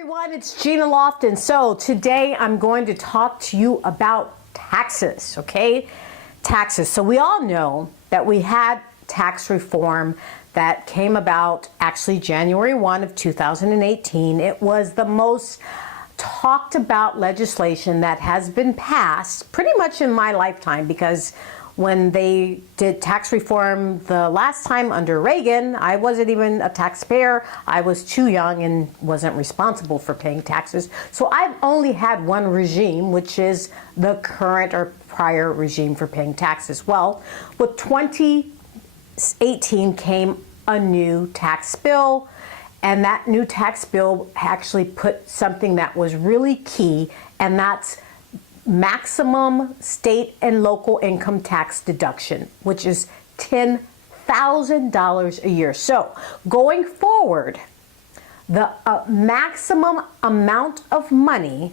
Everyone, it's Gina Lofton. So today I'm going to talk to you about taxes, okay? Taxes. So we all know that we had tax reform that came about actually January 1 of 2018. It was the most talked about legislation that has been passed pretty much in my lifetime, because when they did tax reform the last time under Reagan, I wasn't even a taxpayer. I was too young and wasn't responsible for paying taxes. So I've only had one regime, which is the current or prior regime for paying taxes. Well, with 2018 came a new tax bill, and that new tax bill actually put something that was really key, and that's maximum state and local income tax deduction, which is $10,000 a year. So going forward, the maximum amount of money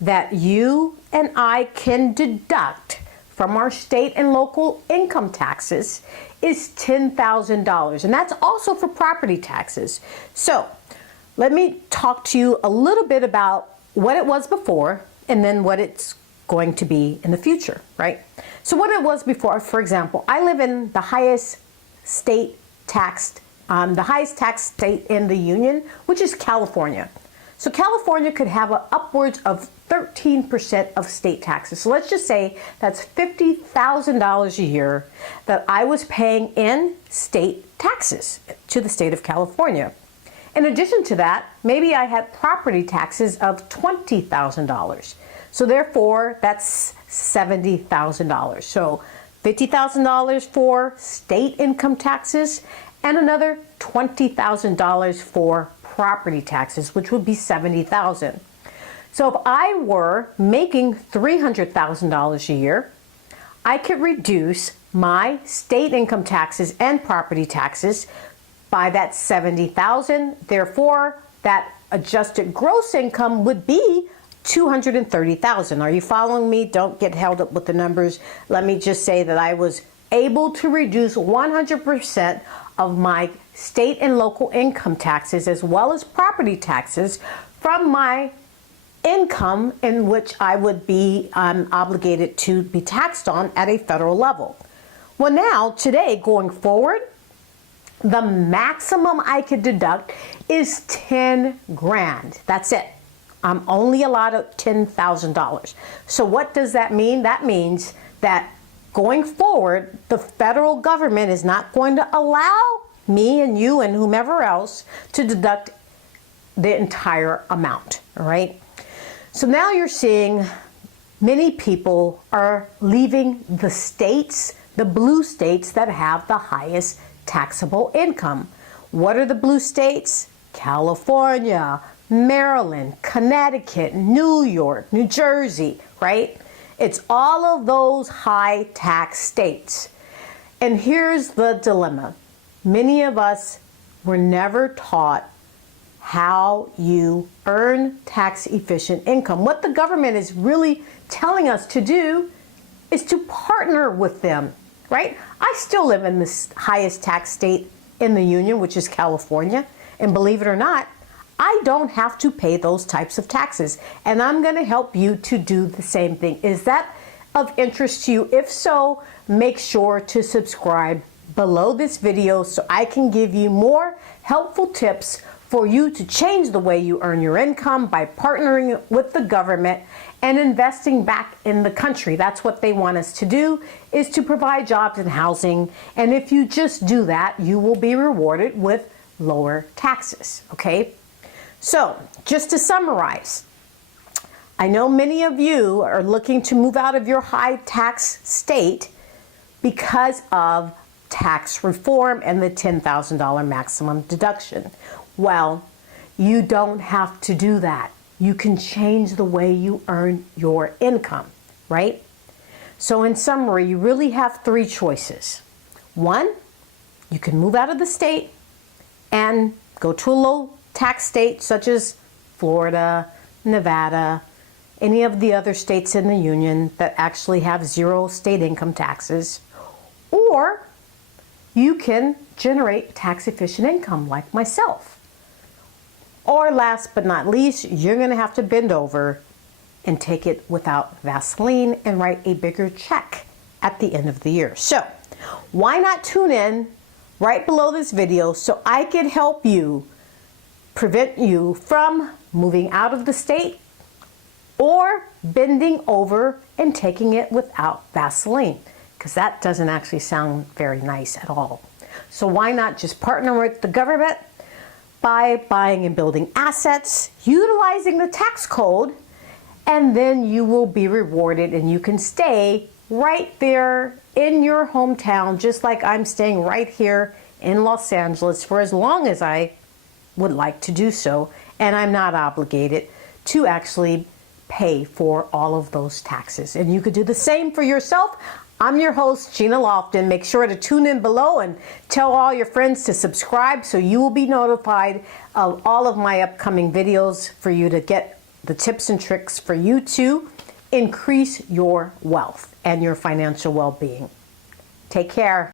that you and I can deduct from our state and local income taxes is $10,000, and that's also for property taxes. So let me talk to you a little bit about what it was before and then what it's going to be in the future, right? So what it was before, for example, I live in the highest state taxed, the highest tax state in the union, which is California. So California could have upwards of 13% of state taxes. So let's just say that's $50,000 a year that I was paying in state taxes to the state of California. In addition to that, maybe I had property taxes of $20,000. So therefore, that's $70,000. So $50,000 for state income taxes and another $20,000 for property taxes, which would be $70,000. So if I were making $300,000 a year, I could reduce my state income taxes and property taxes by that $70,000. Therefore, that adjusted gross income would be $230,000. Are you following me? Don't get held up with the numbers. Let me just say that I was able to reduce 100% of my state and local income taxes as well as property taxes from my income in which I would be obligated to be taxed on at a federal level. Well, now, today, going forward, the maximum I could deduct is 10 grand. That's it. I'm only allowed $10,000. So what does that mean? That means that going forward, the federal government is not going to allow me and you and whomever else to deduct the entire amount, all right? So now you're seeing many people are leaving the states, the blue states that have the highest taxable income. What are the blue states? California, Maryland, Connecticut, New York, New Jersey, right? It's all of those high tax states. And here's the dilemma. Many of us were never taught how you earn tax efficient income. What the government is really telling us to do is to partner with them, right? I still live in the highest tax state in the union, which is California. And believe it or not, I don't have to pay those types of taxes. And I'm going to help you to do the same thing. Is that of interest to you? If so, make sure to subscribe below this video so I can give you more helpful tips for you to change the way you earn your income by partnering with the government and investing back in the country. That's what they want us to do, is to provide jobs and housing. And if you just do that, you will be rewarded with lower taxes, okay? So, just to summarize, I know many of you are looking to move out of your high tax state because of tax reform and the $10,000 maximum deduction. Well, you don't have to do that. You can change the way you earn your income, right? So in summary, you really have three choices. One, you can move out of the state and go to a low tax state such as Florida, Nevada, any of the other states in the union that actually have zero state income taxes. Or you can generate tax efficient income like myself. Or last but not least, you're going to have to bend over and take it without Vaseline and write a bigger check at the end of the year. So why not tune in right below this video so I can help you prevent you from moving out of the state or bending over and taking it without Vaseline, because that doesn't actually sound very nice at all. So why not just partner with the government by buying and building assets, utilizing the tax code, and then you will be rewarded and you can stay right there in your hometown, just like I'm staying right here in Los Angeles for as long as I would like to do so, and I'm not obligated to actually pay for all of those taxes. And you could do the same for yourself. I'm your host, Gina Lofton. Make sure to tune in below and tell all your friends to subscribe so you will be notified of all of my upcoming videos for you to get the tips and tricks for you to increase your wealth and your financial well-being. Take care.